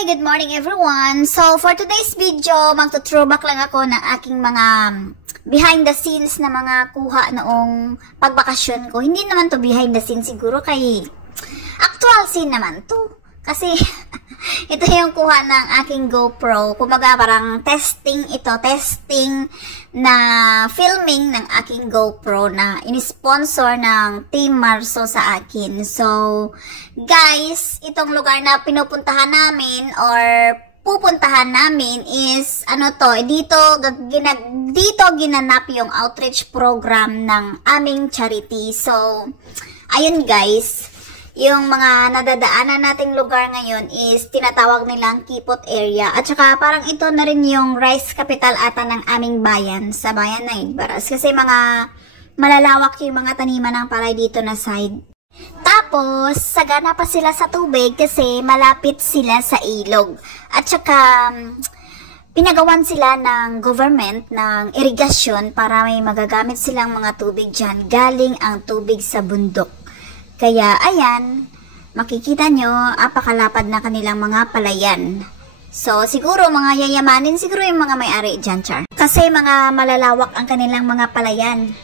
Good morning everyone! So, for today's video, magto-throwback lang ako ng aking mga behind the scenes na mga kuha noong pagbakasyon ko. Hindi naman to behind the scenes siguro, kay actual scene naman to. Kasi, ito yung kuha ng aking GoPro. Kumbaga, parang testing na filming ng aking GoPro na in-sponsor ng Team Marso sa akin. So, guys, itong lugar na pinupuntahan namin or pupuntahan namin is, dito ginanap yung outreach program ng aming charity. So, ayun guys, yung mga nadadaanan nating lugar ngayon is tinatawag nilang Kipot area. At saka parang ito na rin yung rice capital ata ng aming bayan, sa bayan na Igbaras. Kasi mga malalawak yung mga taniman ng palay dito na side. Tapos, sagana pa sila sa tubig kasi malapit sila sa ilog. At saka, pinagawan sila ng government ng irigasyon para may magagamit silang mga tubig dyan. Galing ang tubig sa bundok. Kaya, ayan, makikita nyo, apakalapad na kanilang mga palayan. So, siguro mga yayamanin, siguro yung mga may-ari dyan, char. Kasi mga malalawak ang kanilang mga palayan.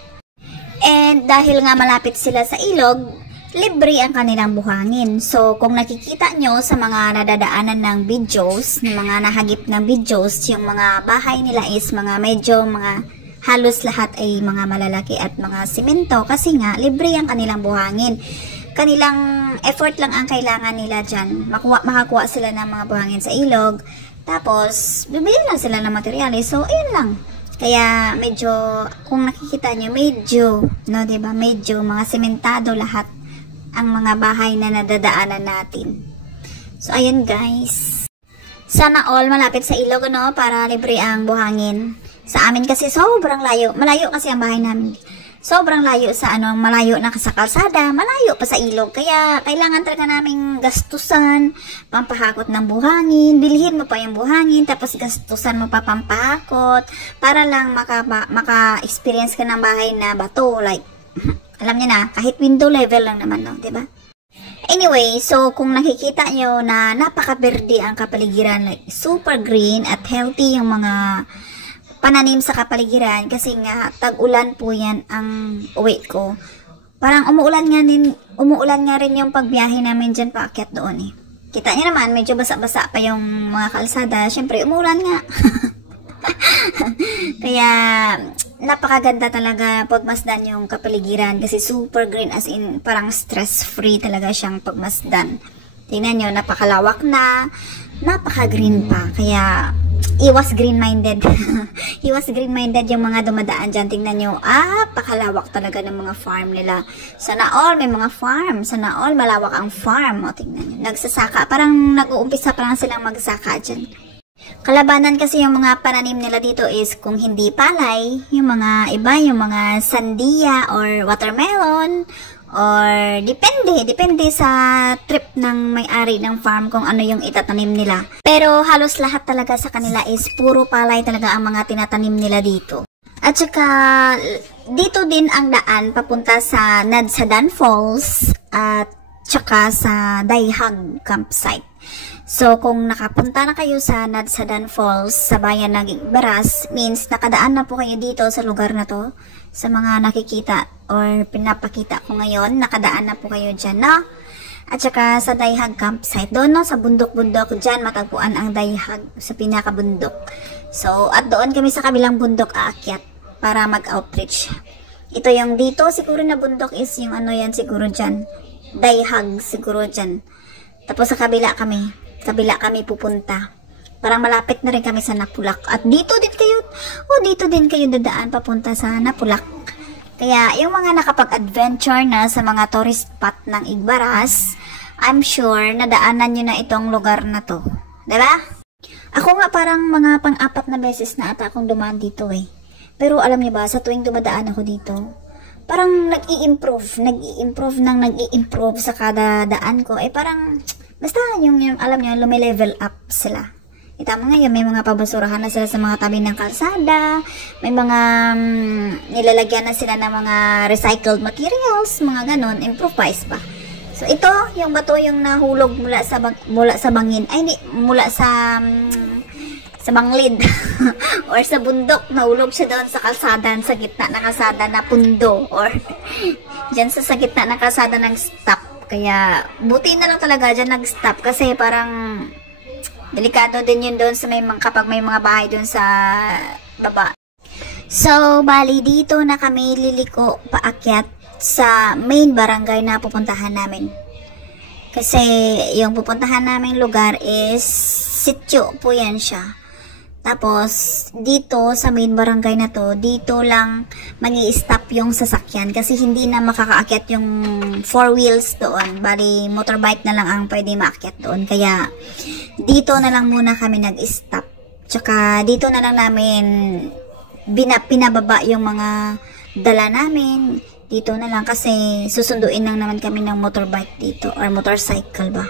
And dahil nga malapit sila sa ilog, libre ang kanilang buhangin. So, kung nakikita nyo sa mga nadadaanan ng videos, ng mga nahagip ng videos, yung mga bahay nila is mga halos lahat ay mga malalaki at mga simento kasi nga libre ang kanilang buhangin. Kanilang effort lang ang kailangan nila dyan. Makakuha sila ng mga buhangin sa ilog. Tapos, bibili lang sila ng materyales. So, ayun lang. Kaya, medyo, kung nakikita nyo, diba? Medyo mga sementado lahat ang mga bahay na nadadaanan natin. So, ayun guys. Sana all malapit sa ilog, para libre ang buhangin. Sa amin kasi sobrang layo. Malayo kasi ang bahay namin. Sobrang layo sa malayo na sa kalsada, malayo pa sa ilog. Kaya kailangan talaga naming gastusan, pampahakot ng buhangin, bilhin mo pa yung buhangin, tapos gastusan mo pa pampahakot, para lang maka-experience ka ng bahay na bato. Like, alam niyo na, kahit window level lang naman, diba? Anyway, so kung nakikita nyo na napaka-berde ang kapaligiran, like super green at healthy yung mga pananim sa kapaligiran kasi nga tag-ulan po yan ang uwi ko. Parang umuulan nga rin yung pagbiyahe namin dyan paakyat doon eh. Kita niyo naman, medyo basa-basa pa yung mga kalsada. Syempre, umuulan nga. Kaya, napakaganda talaga pagmasdan yung kapaligiran kasi super green, as in parang stress-free talaga siyang pagmasdan. Tingnan nyo, napakalawak na, napaka-green pa. Kaya, iwas green-minded. Iwas green-minded yung mga dumadaan dyan. Tingnan nyo, pakalawak talaga ng mga farm nila. Sana all may mga farm. Sana all malawak ang farm. O, tingnan nyo, nagsasaka. Parang nag-uumpisa pa lang silang magsaka dyan. Kalabanan kasi yung mga pananim nila dito is kung hindi palay, yung mga iba, yung mga sandia or watermelon, or depende sa trip ng may-ari ng farm kung ano yung itatanim nila. Pero halos lahat talaga sa kanila is puro palay talaga ang mga tinatanim nila dito. At saka dito din ang daan papunta sa Nadsadan Falls at saka sa Dayhag campsite. So kung nakapunta na kayo sa Nadsadan Falls sa bayan ng Igbaras, means nakadaan na po kayo dito sa lugar na to. Sa mga nakikita or pinapakita ko ngayon, nakadaan na po kayo dyan, no? At saka sa Dayhag campsite, doon, sa bundok-bundok, dyan matagpuan ang Dayhag sa pinakabundok. So, at doon kami sa kabilang bundok aakyat para mag-outreach. Ito yung dito, siguro na bundok is yung yan siguro dyan. Dayhag siguro dyan. Tapos sa kabila kami pupunta. Parang malapit na rin kami sa Napulak. At dito din kayo dadaan papunta sa Napulak. Kaya yung mga nakapag-adventure na sa mga tourist spot ng Igbaras, I'm sure nadaanan nyo na itong lugar na to. Diba? Ako nga parang mga pang-apat na beses na ata akong dumaan dito eh. Pero alam niyo ba, sa tuwing dumadaan ako dito, parang nag-i-improve sa kada daan ko. Parang, basta yung alam niyo, lumilevel up sila. Tama nga yun, may mga pabasurahan na sila sa mga tabi ng kalsada, may mga nilalagyan na sila ng mga recycled materials, mga ganon, improvise pa. So ito, yung bato yung nahulog mula sa bangin. Ay, hindi, mula sa banglid or sa bundok. Nahulog siya doon sa kalsada, sa gitna ng kalsada na pundo, or dyan sa gitna ng kalsada nag-stop. Kaya buti na lang talaga dyan nag-stop kasi parang delikado din yun doon sa kapag may mga bahay doon sa baba. So, bali dito na kami liliko paakyat sa main barangay na pupuntahan namin. Kasi yung pupuntahan namin lugar is sityo po yan siya. Tapos dito sa main barangay na to, dito lang magi-stop yung sasakyan kasi hindi na makakaakyat yung 4 wheels doon. Bali motorbike na lang ang pwede maakyat doon. Kaya dito na lang muna kami nag-stop. Tsaka dito na lang namin pinababa yung mga dala namin. Dito na lang kasi susunduin lang naman kami ng motorbike dito or motorcycle ba.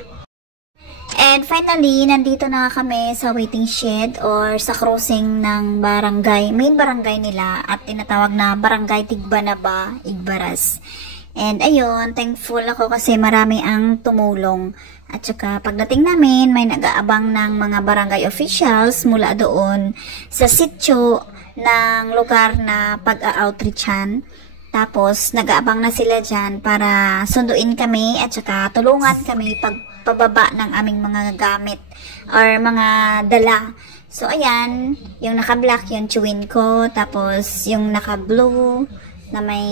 And finally, nandito na kami sa waiting shed or sa crossing ng barangay, main barangay nila at tinatawag na Barangay Tigbanaba, Igbaras. And ayun, thankful ako kasi marami ang tumulong. At saka pagdating namin, may nag-aabang ng mga barangay officials mula doon sa sityo ng lugar na pag-outreachan. Tapos, nag-aabang na sila dyan para sunduin kami at saka tulungan kami pagpababa ng aming mga gamit or mga dala. So, ayan, yung naka-black, yung chewin ko. Tapos, yung naka-blue na may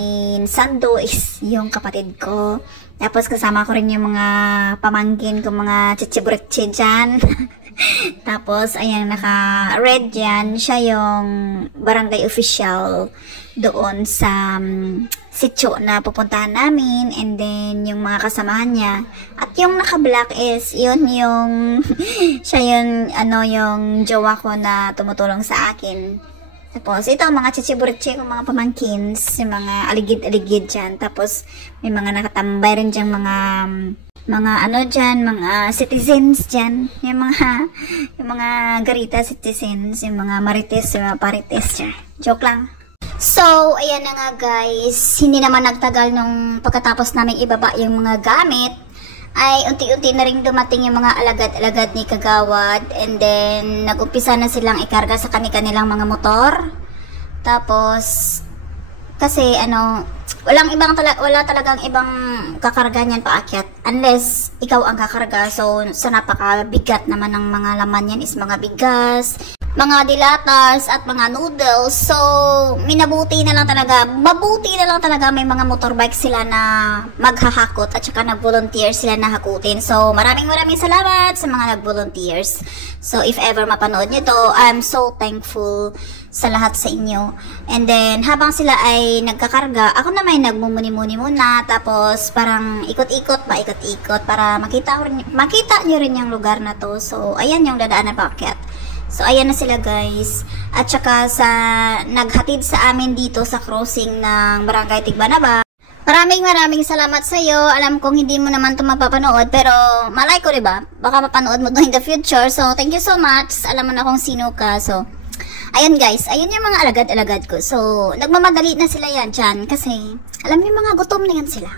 sando is yung kapatid ko. Tapos, kasama ko rin yung mga pamangkin ko, mga chichiburitsi dyan. Tapos, ayan, naka-red yan. Siya yung barangay official doon sa sityo na pupuntahan namin, and then yung mga kasamahan niya. At yung naka-black is yun yung siya yun, yung jowa ko na tumutulong sa akin. Tapos ito mga chichiburitsi ko, mga pamangkins, yung mga aligid-aligid dyan. Tapos may mga nakatambay rin dyan, mga citizens dyan, yung mga garita citizens, yung mga marites, yung mga parites dyan. Joke lang. So, ayan na nga guys, hindi naman nagtagal nung pagkatapos namin ibaba yung mga gamit, ay unti-unti na rin dumating yung mga alagad-alagad ni Kagawad, and then nag-umpisa na silang ikarga sa kanilang mga motor. Tapos, kasi wala talagang ibang kakarga niyan paakyat unless ikaw ang kakarga. So, sa napakabigat naman ng mga laman yan is mga bigas, mga dilatas at mga noodles. So, mabuti na lang talaga may mga motorbike sila na maghahakot at saka nag-volunteer sila na hakutin. So, maraming salamat sa mga nag-volunteers. So, if ever mapanood nyo to, I'm so thankful sa lahat sa inyo. And then, habang sila ay nagkakarga, ako naman nagmumuni-muni muna, tapos parang ikot-ikot para makita nyo rin yung lugar na to. So, ayan yung dadaanan paakyat. So, ayan na sila guys. At saka sa naghatid sa amin dito sa crossing ng Barangay Tigbanaba. Maraming salamat sa iyo. Alam kong hindi mo naman ito mapapanood, pero malay ko, diba? Baka mapanood mo ito in the future. So, thank you so much. Alam mo na kung sino ka. So, ayan guys, ayun yung mga alagad-alagad ko. So, nagmamadali na sila yan dyan kasi, alam niyo mga gutom na yan sila.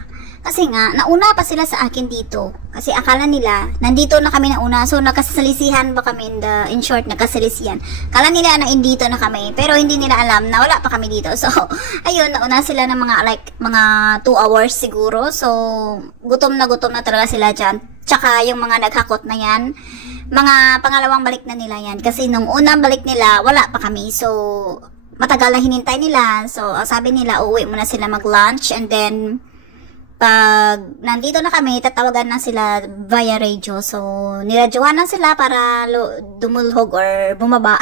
Kasi nga, nauna pa sila sa akin dito. Kasi akala nila, nandito na kami nauna. So, nakasalisihan ba kami in short, nakasalisihan. Akala nila na indito na kami. Pero hindi nila alam na wala pa kami dito. So, ayun, nauna sila ng mga 2 hours siguro. So, gutom na talaga sila dyan. Tsaka yung mga naghakot na yan, mga pangalawang balik na nila yan. Kasi nung unang balik nila, wala pa kami. So, matagal na hinintay nila. So, sabi nila, uuwi muna sila mag-lunch, and then pag nandito na kami, tatawagan na sila via radio. So, niradyohan na sila para dumulhog or bumaba.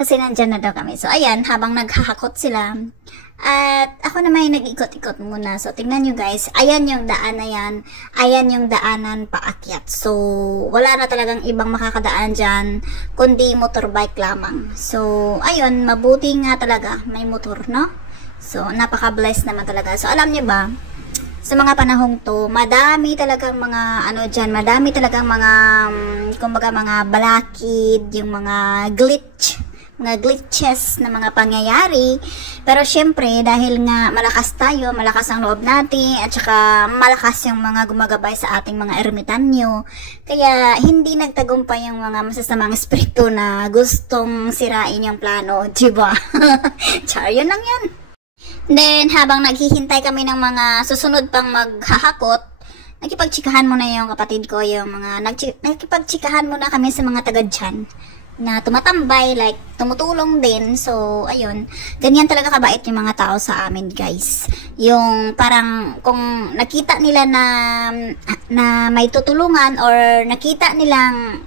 Kasi nandyan na daw kami. So, ayan, habang naghahakot sila. At ako naman nag-ikot-ikot muna. So, tingnan nyo guys. Ayan yung daan na yan. Ayan yung daanan paakyat. So, wala na talagang ibang makakadaan dyan, kundi motorbike lamang. So, ayun, mabuti nga talaga may motor, no? So, napaka-blessed naman talaga. So, alam niyo ba, sa mga panahong to, madami talagang mga, madami talagang mga, kumbaga mga balakid, yung mga glitch, mga glitches na mga pangyayari. Pero syempre, dahil nga malakas tayo, malakas ang loob natin, at saka malakas yung mga gumagabay sa ating mga ermitanyo, kaya hindi nagtagumpay yung mga masasamang espiritu na gustong sirain yung plano, diba? Char, yun lang yan. Then, habang naghihintay kami ng mga susunod pang maghahakot, nakipagtsikahan muna yung kapatid ko, yung mga, nakipagtsikahan muna kami sa mga taga dyan na tumatambay, like, tumutulong din. So, ayun, ganyan talaga kabait yung mga tao sa amin, guys. Yung parang, kung nakita nila na may tutulungan or nakita nilang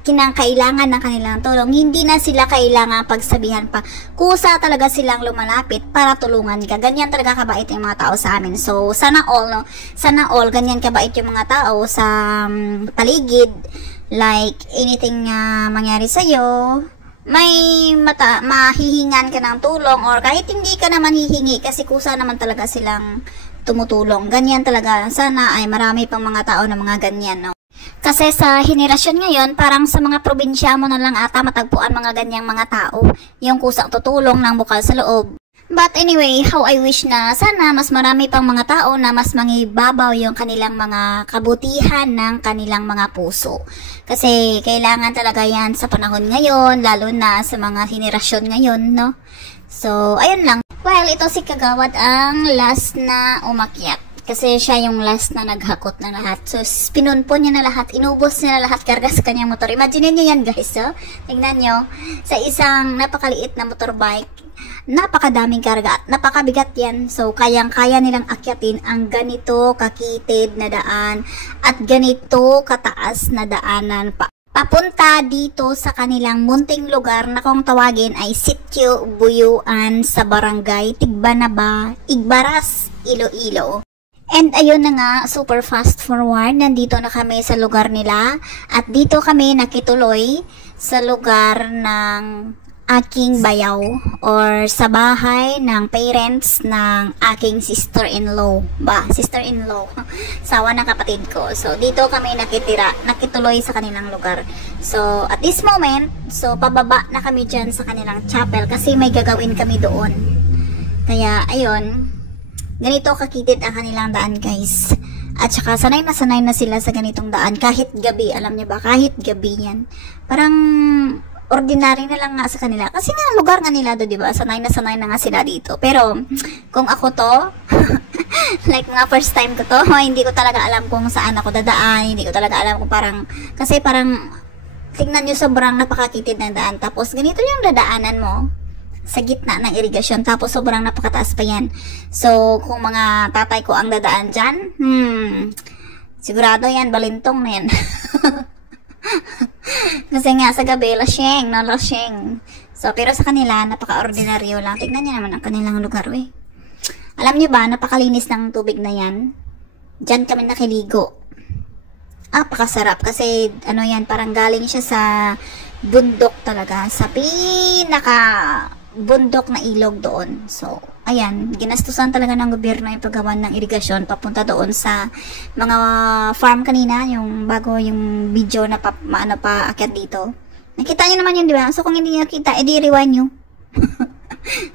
kinakailangan ng kanilang tulong, hindi na sila kailangan pagsabihan pa. Kusa talaga silang lumalapit para tulungan ka. Ganyan talaga kabait yung mga tao sa amin. So, sana all, no? Sana all, ganyan kabait yung mga tao sa paligid. Like, anything mangyari sa'yo, may mahihingan ka ng tulong, or kahit hindi ka naman hihingi kasi kusa naman talaga silang tumutulong. Ganyan talaga. Sana ay marami pang mga tao na mga ganyan, no? Kasi sa henerasyon ngayon, parang sa mga probinsya mo na lang ata matagpuan mga ganyang mga tao. Yung kusang tutulong ng bukal sa loob. But anyway, how I wish na sana mas marami pang mga tao na mas mangibabaw yung kanilang mga kabutihan ng kanilang mga puso. Kasi kailangan talaga yan sa panahon ngayon, lalo na sa mga henerasyon ngayon, no? So, ayun lang. Well, ito si Kagawad ang last na umakyat. Kasi siya yung last na naghakot ng lahat. So, pinunpo niya na lahat. Inubos niya na lahat karga sa kanyang motor. Imagine niyo yan, guys. So, tingnan nyo. Sa isang napakaliit na motorbike, napakadaming karga at napakabigat yan. So, kayang-kaya nilang akyatin ang ganito kakitid na daan at ganito kataas na daanan pa. Papunta dito sa kanilang munting lugar na kung tawagin ay Sitio Buyuan sa Barangay Tigbanaba, Igbaras, Iloilo. And ayun na nga, super fast forward, nandito na kami sa lugar nila at dito kami nakituloy sa lugar ng aking bayaw or sa bahay ng parents ng aking sister-in-law. Sister-in-law. Sawa ng kapatid ko. So, dito kami nakituloy sa kanilang lugar. So, at this moment, so pababa na kami dyan sa kanilang chapel kasi may gagawin kami doon. Kaya, ayun, ganito kakitid ang kanilang daan, guys. At saka sanay na sila sa ganitong daan kahit gabi. Alam niyo ba? Kahit gabi yan. Parang ordinary na lang nga sa kanila. Kasi nga lugar nga nila do, diba? Sanay na nga sila dito. Pero kung ako to, like mga first time ko to, hindi ko talaga alam kung saan ako dadaan. Hindi ko talaga alam kung parang, kasi parang tingnan nyo, sobrang napakakitid ng daan. Tapos ganito yung dadaanan mo sa gitna ng irigasyon, tapos sobrang napakataas pa yan. So, kung mga tatay ko ang dadaan dyan, sigurado yan, balintong na yan. Kasi nga, sa gabi, lasyeng. So, pero sa kanila, napaka-ordinaryo lang. Tignan niyo naman ang kanilang lugar, eh. Alam niyo ba, napakalinis ng tubig na yan. Dyan kami nakiligo. Napakasarap kasi, ano yan, parang galing siya sa bundok talaga. Sa bundok na ilog doon. So, ayan, ginastusan talaga ng gobyerno yung paggawa ng irigasyon papunta doon sa mga farm kanina, yung bago yung video na paakyat dito. Nakita nyo naman yun, di ba? So, kung hindi nyo nakita, edi rewind nyo.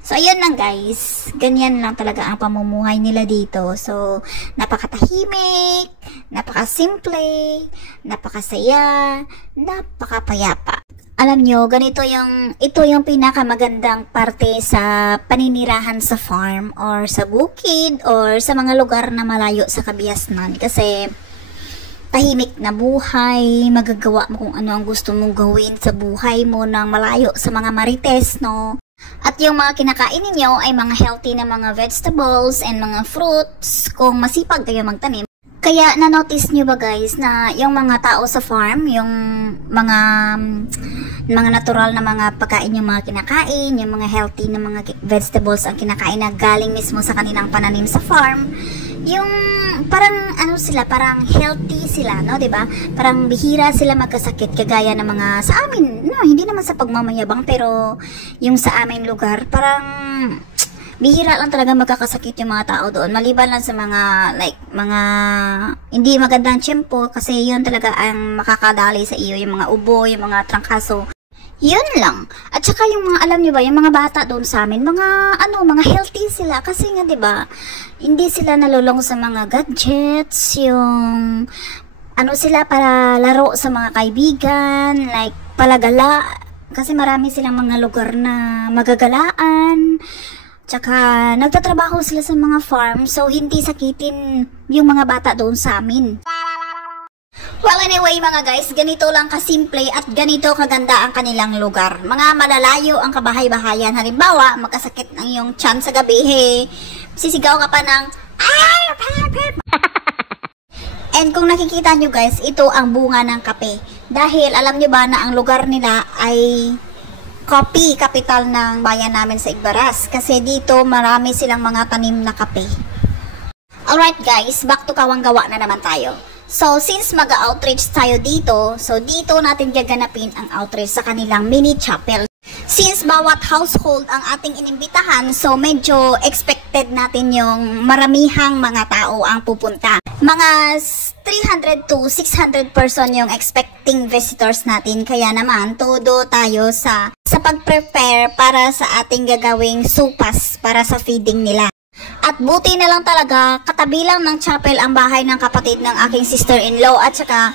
So, ayun lang, guys. Ganyan lang talaga ang pamumuhay nila dito. So, napakatahimik, napakasimple, napakasaya, napakapayapa. Alam nyo, ito yung pinakamagandang parte sa paninirahan sa farm or sa bukid or sa mga lugar na malayo sa kabiasnan. Kasi tahimik na buhay, magagawa mo kung ano ang gusto mong gawin sa buhay mo nang malayo sa mga marites, no? At yung mga kinakain ninyo ay mga healthy na mga vegetables and mga fruits kung masipag kayo magtanim. Kaya na-notice nyo ba, guys, na yung mga tao sa farm, yung mga natural na mga pagkain yung mga kinakain, yung mga healthy na mga vegetables ang kinakain na galing mismo sa kanilang pananim sa farm, yung parang parang healthy sila, no, 'di ba? Parang bihira sila magkasakit kagaya ng mga sa amin, no, hindi naman sa pagmamayabang, pero yung sa aming lugar, parang bihira lang talaga magkakasakit yung mga tao doon. Maliban lang sa mga, mga hindi magandang tiyempo, kasi yun talaga ang makakadali sa iyo, yung mga ubo, yung mga trangkaso. Yun lang. At saka yung mga, alam niyo ba, yung mga bata doon sa amin, mga healthy sila. Kasi nga, di ba, hindi sila nalulong sa mga gadgets, yung, sila para laro sa mga kaibigan, like, palagala. Kasi marami silang mga lugar na magagalaan. Tsaka, nagtatrabaho sila sa mga farm, so hindi sakitin yung mga bata doon sa amin. Well, anyway mga guys, ganito lang kasimple at ganito kaganda ang kanilang lugar. Mga malalayo ang kabahay-bahayan. Halimbawa, magkasakit ang iyong tiyan sa gabi, sisigaw ka pa ng And kung nakikita nyo guys, ito ang bunga ng kape. Dahil alam nyo ba na ang lugar nila ay coffee capital ng bayan namin sa Igbaras. Kasi dito marami silang mga tanim na kape. Alright guys, back to kawang-gawa na naman tayo. So, since mag-outreach tayo dito, so dito natin gaganapin ang outreach sa kanilang mini chapel. Since bawat household ang ating inimbitahan, so medyo expected natin yung maramihang mga tao ang pupunta. Mga 300 to 600 person yung expecting visitors natin. Kaya naman, todo tayo sa pag-prepare para sa ating gagawing supas para sa feeding nila. At buti na lang talaga, katabi lang ng chapel ang bahay ng kapatid ng aking sister-in-law at saka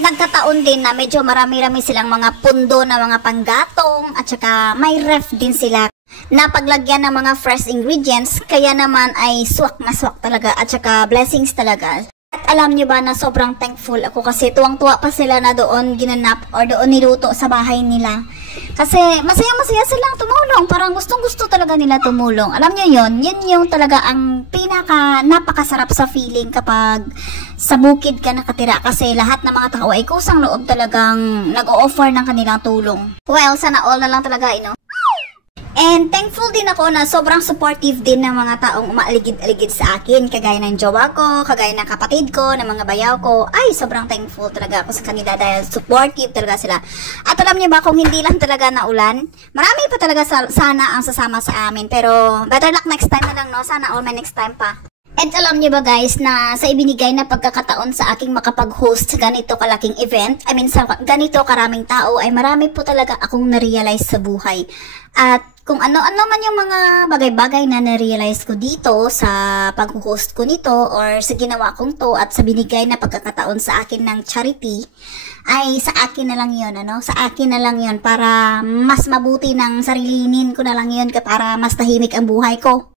nagkataon din na medyo marami-rami silang mga pundo na mga panggatong at saka may ref din sila na paglagyan ng mga fresh ingredients, kaya naman ay swak na swak talaga at saka blessings talaga. At alam nyo ba na sobrang thankful ako kasi tuwang-tuwa pa sila na doon ginanap or doon niluto sa bahay nila. Kasi masaya-masaya silang tumulong. Parang gustong-gusto talaga nila tumulong. Alam nyo yun yung talaga ang napakasarap sa feeling kapag sa bukid ka nakatira. Kasi lahat ng mga tao ay kusang loob talagang nag-o-offer ng kanilang tulong. Well, sana all na lang talaga, And thankful din ako na sobrang supportive din ng mga taong umaaligid-aligid sa akin. Kagaya ng jowa ko, kagaya ng kapatid ko, ng mga bayaw ko. Ay, sobrang thankful talaga ako sa kanila dahil supportive talaga sila. At alam niyo ba, kung hindi lang talaga naulan, marami pa talaga sana ang sasama sa amin. Pero better luck next time na lang, no? Sana all my next time pa. And alam niyo ba guys na sa ibinigay na pagkakataon sa aking makapag-host sa ganito kalaking event, sa ganito karaming tao, ay marami po talaga akong na-realize sa buhay. At kung ano-ano man yung mga bagay-bagay na na-realize ko dito sa pag-host ko nito or sa ginawa kong to at sa binigay na pagkakataon sa akin ng charity, ay sa akin na lang yun, Sa akin na lang yun para mas mabuti ng sarilinin ko na lang yun para mas tahimik ang buhay ko.